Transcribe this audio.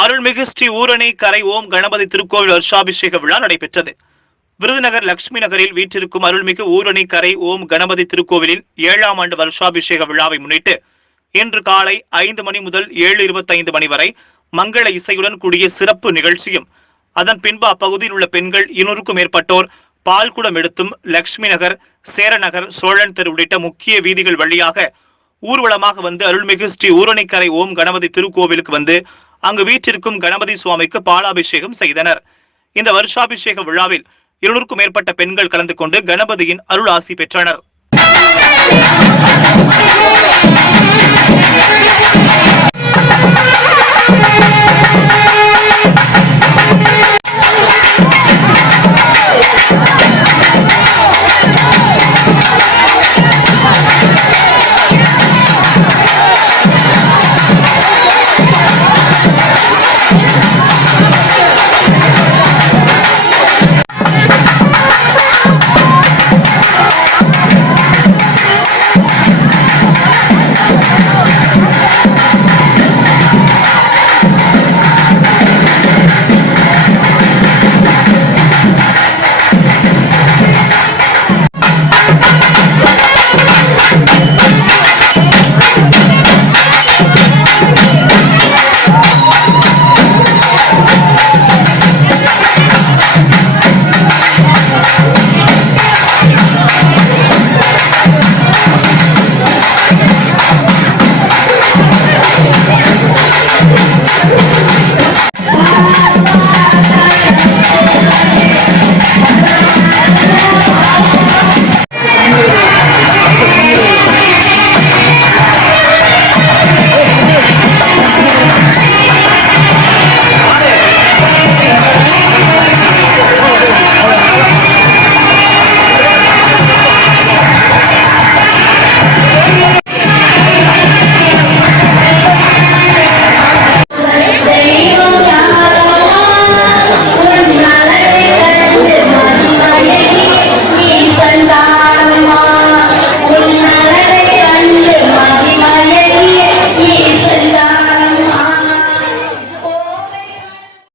அருள்மிகு ஸ்ரீ ஊரணி கரை ஓம் கணபதி திருக்கோவில் வருஷாபிஷேக விழா நடைபெற்றது. விருதுநகர் லட்சுமி நகரில் வீற்றிருக்கும் அருள்மிகு ஊரணி கரை ஓம் கணபதி திருக்கோவிலின் ஏழாம் ஆண்டு வருஷாபிஷேக விழாவை முன்னிட்டு இன்று காலை ஐந்து மணி முதல் ஏழு இருபத்தைந்து மணி வரை மங்கள இசையுடன் கூடிய சிறப்பு நிகழ்ச்சியும் அதன் பின்பு அப்பகுதியில் உள்ள பெண்கள் இருநூறுக்கும் மேற்பட்டோர் பால்குடம் எடுத்தும் லட்சுமி நகர் சேரநகர் சோழன் தெரு உள்ளிட்ட முக்கிய வீதிகள் வழியாக ஊர்வலமாக வந்து அருள்மிகு ஸ்ரீ ஊரணிக்கரை ஓம் கணபதி திருக்கோவிலுக்கு வந்து அங்கு வீற்றிருக்கும் கணபதி சுவாமிக்கு பாலாபிஷேகம் செய்தனர். இந்த வருஷாபிஷேக விழாவில் இருநூறுக்கும் மேற்பட்ட பெண்கள் கலந்து கொண்டு கணபதியின் அருள் ஆசி பெற்றனர்.